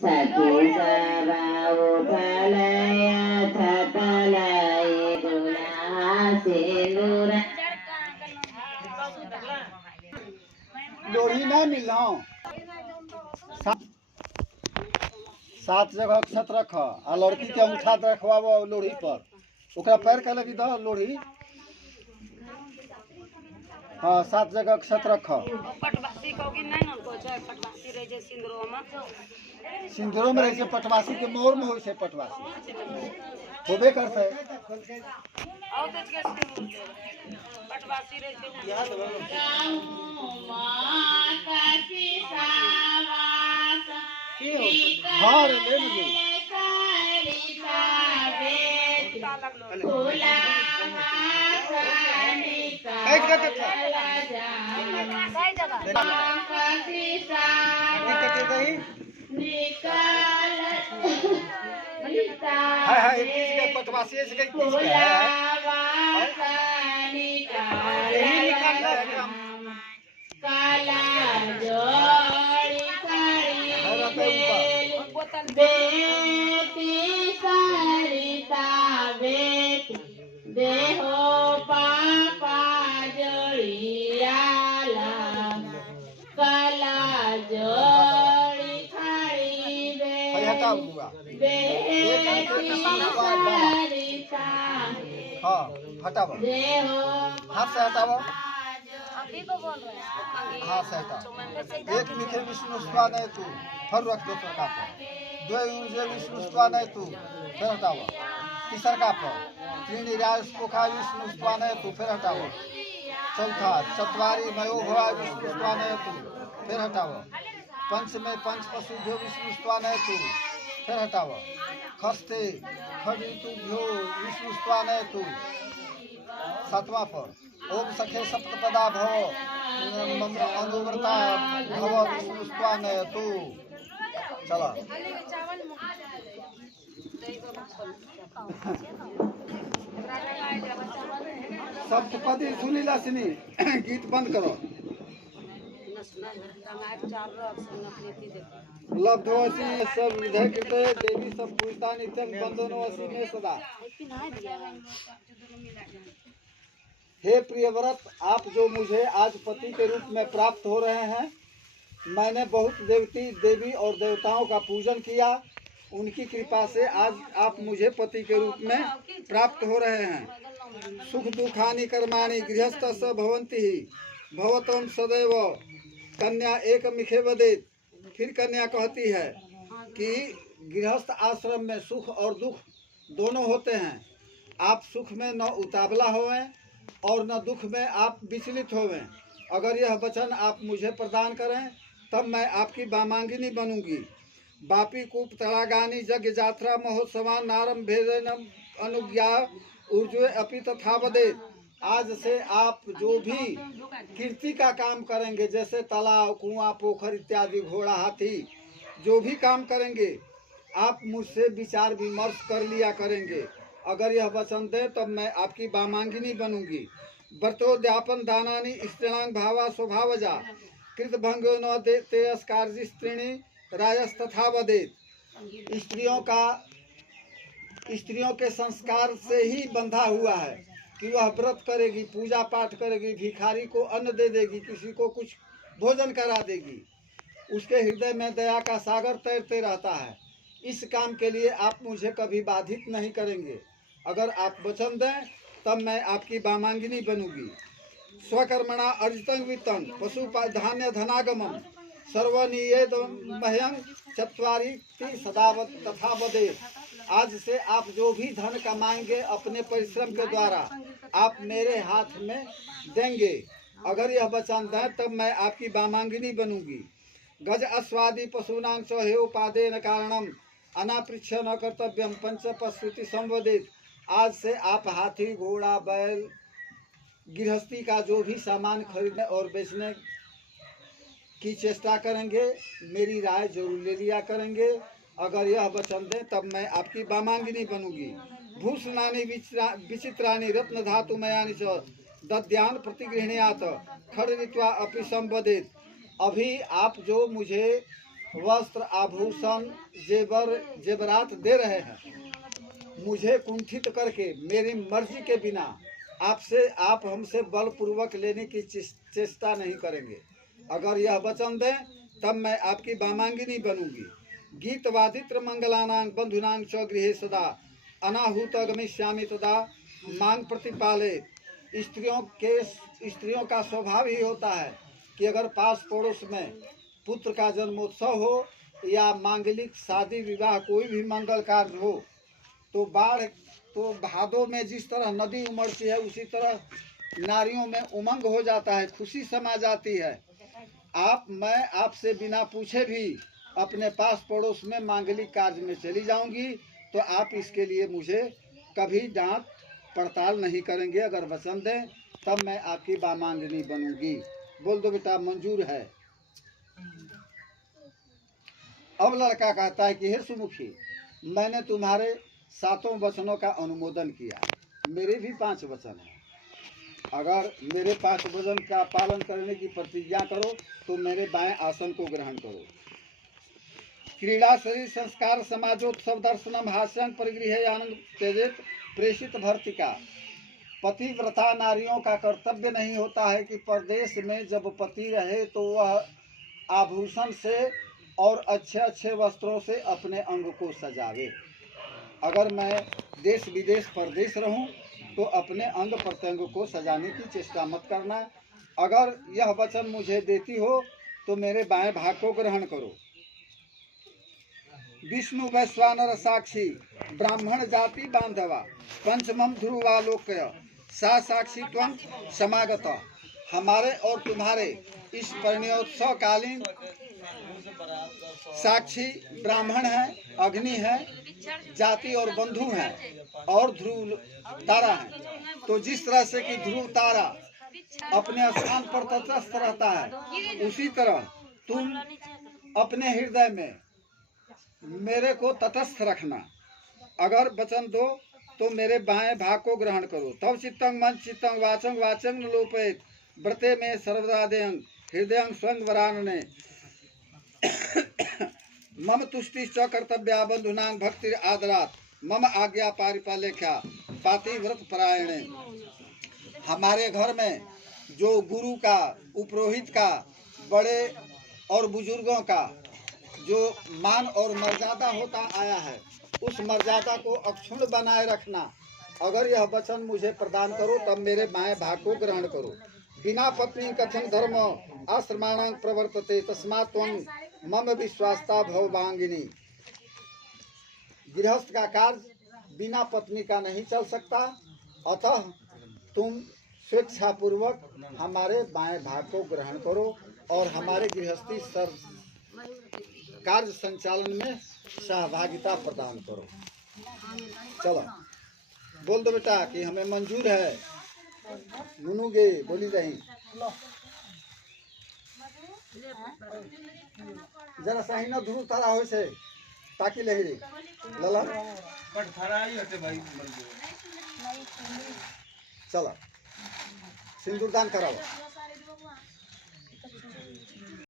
सखी सबाऊ फलय थतलय दुल्हा सिंदूर। लोढ़ी नहीं मिल सात जगह अक्षत रख आ लड़की के अंगूठा रखवाब लोढ़ी पर ओकरा पैर के लगी दो लोढ़ी। हाँ 7 जगह अक्षत रख। सिंदूरों में रहे पटवासी के मोर में हो पटवासी होबे करते। हाँ ले लीजिए। पटवासी देहो पापा जोड़ियाला कला जोड़ी खड़ी हाँ हटाओ हाथ से हटाओ। हाथ से हटाओ। एक लिखे विष्णु नहीं तू फल रख दो का पर 2 ऊर्जे विष्णु नहीं तू फिर हटाओ। तीसर का पर 3 राज पोखा विष्णु नहीं तू फिर हटाओ। चौथा 4 मयो भवा विष्णु नहीं तू फिर हटाओ। 5 में 5 पशु विष्णु नहीं तू फिर हटाओ। खस्ते खड़ी तू भ्यो विष्णु नहीं तू 7वां पर ओम सखे सप्तपदा भव अनुव्रता भव विष्णु नहीं तू। चला सप्तपदी सुनीला सिनी गीत बंद करो। लब्धवसी सब विधय कृते देवी सब पूजता नित्यं बंदनवसी में सदा। हे प्रियव्रत आप जो मुझे आज पति के रूप में प्राप्त हो रहे हैं, मैंने बहुत देवती देवी और देवताओं का पूजन किया। उनकी कृपा से आज आप मुझे पति के रूप में प्राप्त हो रहे हैं। सुख दुखानि कर्माणि गृहस्थ स भवन्ति ही भवतम सदैव कन्या एक मिखे वदेत। फिर कन्या कहती है कि गृहस्थ आश्रम में सुख और दुख दोनों होते हैं। आप सुख में न उतावला होवें और न दुख में आप विचलित होवें। अगर यह वचन आप मुझे प्रदान करें तब मैं आपकी वामांगिनी बनूंगी। बापी कूप तड़ागानी यज्ञ यात्रा महोत्सवान नारम भेदनम अनुज्ञा ऊर्जे अपि तथा वदेत। आज से आप जो भी कीर्ति का काम करेंगे, जैसे तालाब कुआं पोखर इत्यादि घोड़ा हाथी जो भी काम करेंगे, आप मुझसे विचार विमर्श कर लिया करेंगे। अगर यह वचन दे तब मैं आपकी वामांगिनी बनूंगी। व्रतोद्यापन दानानि स्त्रीणांग भावा स्वभावजा कृत भंगो न तेयस कार्य स्त्रीणी रायस तथा वदेत। स्त्रियों के संस्कार से ही बंधा हुआ है कि वह व्रत करेगी, पूजा पाठ करेगी, भिखारी को अन्न दे देगी, किसी को कुछ भोजन करा देगी। उसके हृदय में दया का सागर तैरते रहता है। इस काम के लिए आप मुझे कभी बाधित नहीं करेंगे। अगर आप वचन दें तब मैं आपकी वामांगिनी बनूंगी। स्वकर्मणा अर्जितं वित्तं पशु धान्य धनागमम सर्वनियेद मह्यं चत्वारि सदावत तथा वदेत। आज से आप जो भी धन कमाएंगे अपने परिश्रम के द्वारा आप मेरे हाथ में देंगे। अगर यह वचन दें तब मैं आपकी वामांगिनी बनूंगी। गज अश्वादि पशूनां च हेयोपादेन कारणम अनापृच्छ न कर्तव्यम पंच पश्रुति संवदित। आज से आप हाथी घोड़ा बैल गृहस्थी का जो भी सामान खरीदने और बेचने की चेष्टा करेंगे, मेरी राय जरूर ले लिया करेंगे। अगर यह वचन दें तब मैं आपकी वामांगिनी बनूंगी। भूषणानि विचित्राणि रत्न धातुमयानि च दद्यान प्रतिगृह्णात खड़ ऋत्वा अपि संवदित। अभी आप जो मुझे वस्त्र आभूषण जेवरात दे रहे हैं, मुझे कुंठित करके मेरी मर्जी के बिना आप हमसे बलपूर्वक लेने की चेष्टा नहीं करेंगे। अगर यह वचन दें तब मैं आपकी वामांगिनी बनूंगी। गीत वादित्र मंगलानां बंधुनां च गृहे सदा अनाहुत गमिष्यामि तदा मांग प्रतिपाले। स्त्रियों का स्वभाव ही होता है कि अगर पास पड़ोस में पुत्र का जन्मोत्सव हो या मांगलिक शादी विवाह कोई भी मंगल कार्य हो तो भादों में जिस तरह नदी उमड़ती है उसी तरह नारियों में उमंग हो जाता है, खुशी समा जाती है। मैं आपसे बिना पूछे भी अपने पास पड़ोस में मांगलिक कार्य में चली जाऊंगी, तो आप इसके लिए मुझे कभी डांट पड़ताल नहीं करेंगे। अगर वचन दें तब मैं आपकी वामांगिनी बनूंगी। बोल दो बेटा, मंजूर है। अब लड़का कहता है कि हे सुमुखी, मैंने तुम्हारे 7 वचनों का अनुमोदन किया, मेरे भी 5 वचन हैं। अगर मेरे 5 वचन का पालन करने की प्रतिज्ञा करो तो मेरे बाएं आसन को ग्रहण करो। क्रीड़ा शरीर संस्कार समाजोत्सव दर्शनम हास्यं परिगृह आनंद तेजित प्रेषित भर्तिका। पतिव्रता नारियों का कर्तव्य नहीं होता है कि परदेश में जब पति रहे तो वह आभूषण से और अच्छे अच्छे वस्त्रों से अपने अंग को सजावे। अगर मैं देश विदेश परदेश रहूं तो अपने अंग प्रत्यंग को सजाने की चेष्टा मत करना। अगर यह वचन मुझे देती हो तो मेरे बाएं भाग को ग्रहण करो। विष्णु वैश्वानर साक्षी ब्राह्मण जाति बांधवा पंचमम ध्रुवालोक्य सा साक्षी त्वं समागत। हमारे और तुम्हारे इस परिणयोत्सव कालीन साक्षी ब्राह्मण है, अग्नि है, जाति और बंधु हैं और ध्रुव तारा है। तो जिस तरह से कि ध्रुव तारा अपने स्थान पर तटस्थ रहता है, उसी तरह तुम अपने हृदय में मेरे को तटस्थ रखना। अगर वचन दो तो मेरे बाएं भाग को ग्रहण करो। तब चित्तं मन चित्तं वाचं वाचं न लोपेत व्रते में सर्वदादेयं हृदयं स्वं वरानने। मम तुष्टि च कर्तव्या बंधुनां भक्ति आदरात मम आज्ञा पारिपालेख्या पाति व्रत परायणे। हमारे घर में जो गुरु का, उपरोहित का, बड़े और बुजुर्गों का जो मान और मर्यादा होता आया है, उस मर्यादा को अक्षुण्ण बनाए रखना। अगर यह वचन मुझे प्रदान करो तब मेरे बाएं भाग को ग्रहण करो। बिना पत्नी कथन धर्म आश्रमाणां प्रवर्तते तस्मात् त्वं मम विश्वासता भवभांगिनी। गृहस्थ का कार्य बिना पत्नी का नहीं चल सकता, अतः तुम स्वेच्छापूर्वक हमारे बाएं भाग को ग्रहण करो और हमारे गृहस्थी कार्य संचालन में सहभागिता प्रदान करो। चलो बोल दो बेटा कि हमें मंजूर है। मुनुगे बोली रही, जरा सही न ध्रुव तारा हो से ताकि ले लला चलो सिंदूरदान कराओ।